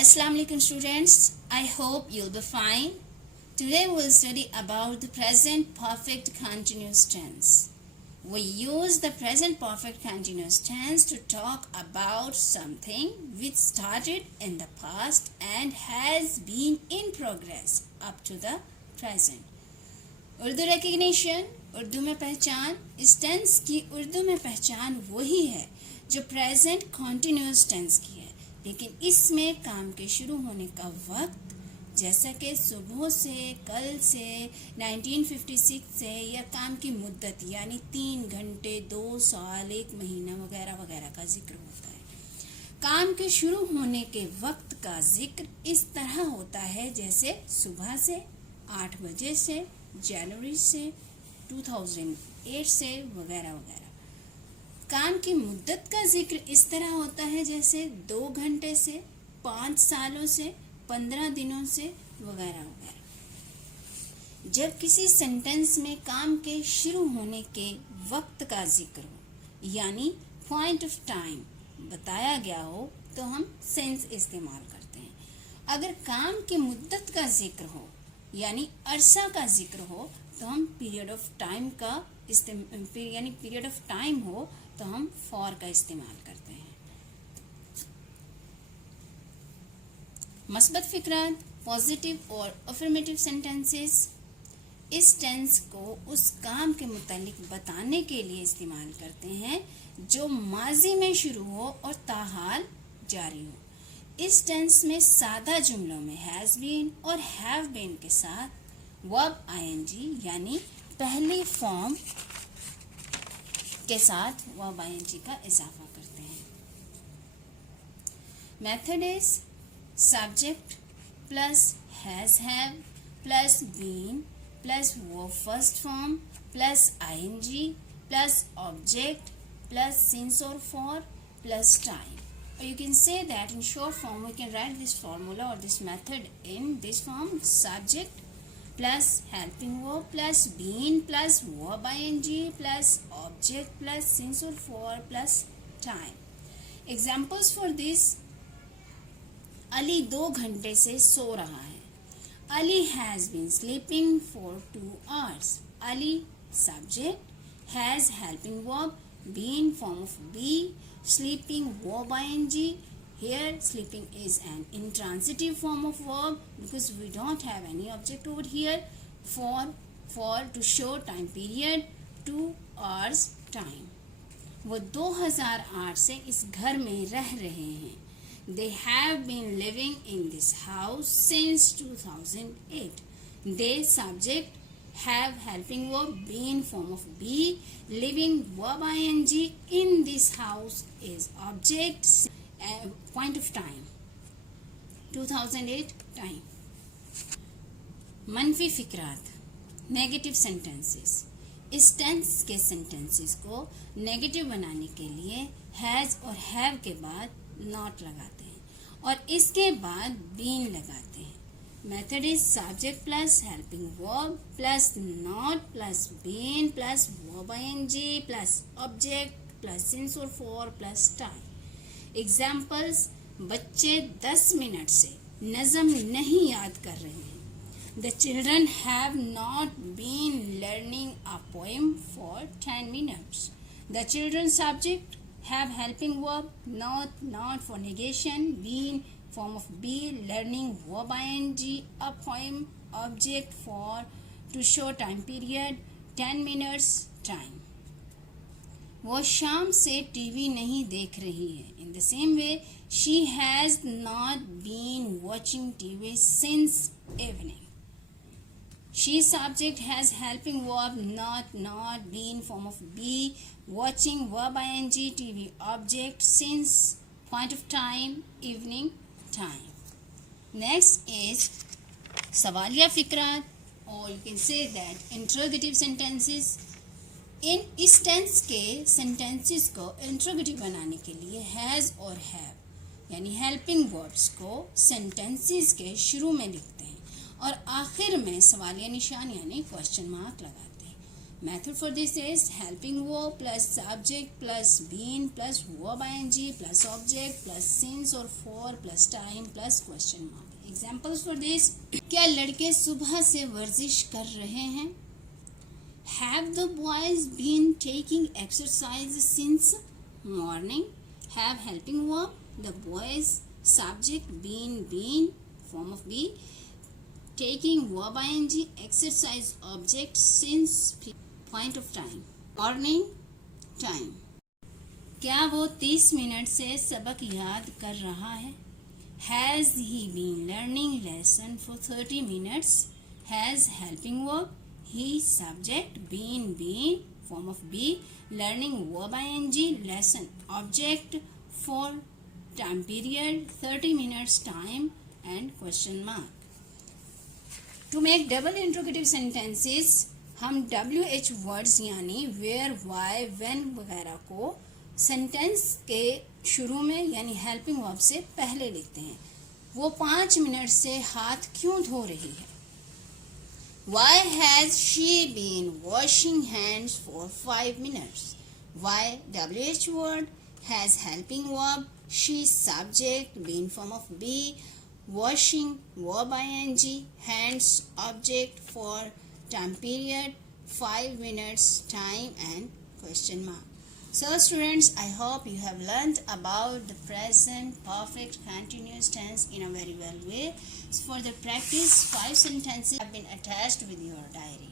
Assalamu alaikum students, I hope you'll be fine. Today we'll study about the present perfect continuous tense. We use the present perfect continuous tense to talk about something which started in the past and has been in progress up to the present. Urdu रिकग्निशन, उर्दू में पहचान. इस टेंस की उर्दू में पहचान वही है जो present continuous tense की है, लेकिन इसमें काम के शुरू होने का वक्त जैसा कि सुबह से, कल से, 1956 से, या काम की मुद्दत यानी 3 घंटे, 2 साल, 1 महीना वगैरह वगैरह का जिक्र होता है. काम के शुरू होने के वक्त का जिक्र इस तरह होता है जैसे सुबह से, 8 बजे से, जनवरी से, 2008 से वगैरह वगैरह. काम की मुद्दत का जिक्र इस तरह होता है जैसे 2 घंटे से, 5 सालों से, 15 दिनों से वगैरह वगैरह. जब किसी सेंटेंस में काम के शुरू होने के वक्त का जिक्र हो यानी पॉइंट ऑफ टाइम बताया गया हो तो हम सिंस इस्तेमाल करते हैं. अगर काम की मुद्दत का जिक्र हो यानी अरसा का जिक्र हो तो हम पीरियड ऑफ टाइम का यानी पीरियड ऑफ टाइम हो तो हम फॉर का इस्तेमाल करते हैं. मस्बत फिक्रात, पॉजिटिव और अफर्मेटिव सेंटेंसेस इस टेंस को उस काम के मुतालिक बताने के लिए इस्तेमाल करते हैं जो माजी में शुरू हो और ताहाल जारी हो. इस टेंस में सादा जुमलों में हैज बीन और हैव बीन के साथ वर्ब आईएनजी यानी पहली फॉर्म के साथ वर्ब आईएनजी का इजाफा करते हैं. Method is subject plus has have plus been plus verb first form plus ING plus object plus since और for plus time. Or you can say that in short form we can write this formula or this method in this form: subject plus helping verb plus been plus verb ing plus object plus since or for plus time. Examples for this: Ali 2 घंटे से सो रहा है. Ali has been sleeping for 2 hours. Ali subject, has helping verb, been form of be, sleeping verb ing. Here sleeping is an intransitive form of verb because we don't have any object over here. For to show time period, 2 hours time. वो 2008 से इस घर में रह रहे हैं. They have been living in this house since 2008. They subject, have helping verb, been form of be, living verb ing, in this house is object, point of time 2008 time. मनफी फिक्रात, नेगेटिव सेंटेंसेस. इस टेंस के सेंटेंसेस को नेगेटिव बनाने के लिए हैज और हैव के बाद नॉट लगाते हैं और इसके बाद बीन लगाते हैं. Method is subject plus helping verb plus not plus been plus verb ing plus object plus since or for plus time. Examples: बच्चे 10 मिनट से नज़म नहीं याद कर रहे हैं. The children have not been learning a poem for 10 minutes. The children subject, have helping verb, not for negation, been form of be, learning verb ing, a poem object for to show time period, 10 minutes time. वो शाम से टीवी नहीं देख रही है. In the same way, she has not been watching TV since evening. She subject, has helping verb, not been form of be, watching verb ing, TV object, since point of time evening time. Next is सवालिया फिक्रात or you can say that interrogative sentences. इन इस टेंस के सेंटेंसेस को इंट्रोगेटिव बनाने के लिए हैज़ और हैव यानी हेल्पिंग वर्ब्स को सेंटेंसेस के शुरू में लिखते हैं और आखिर में सवालिया निशान यानी क्वेश्चन मार्क लगाते हैं. Method for this is helping verb plus subject plus been plus verb ing plus object plus since or for plus time plus question mark. Examples for this: क्या लड़के सुबह से वर्जिश कर रहे हैं? Have the boys been taking exercise since morning? Have helping verb, the boys, subject been form of be, taking verb ing, exercise object since point of time, morning time. क्या वो 30 मिनट से सबक याद कर रहा है? Has he been learning lesson for 30 minutes? Has helping verb, he, subject, been form of be, learning verb ing, lesson object for time period 30 minutes time and question mark. To make double interrogative sentences हम WH words यानी where, Y, when वगैरह को सेंटेंस के शुरू में यानी helping verb से पहले लिखते हैं. वो 5 मिनट से हाथ क्यों धो रही है? Why has she been washing hands for 5 minutes? Why, WH word, has helping verb, she, subject, been form of be, washing, verb ing, hands, object for time period 5 minutes time and question mark. So students, I hope you have learned about the present perfect continuous tense in a very well way. For the practice, 5 sentences have been attached with your diary.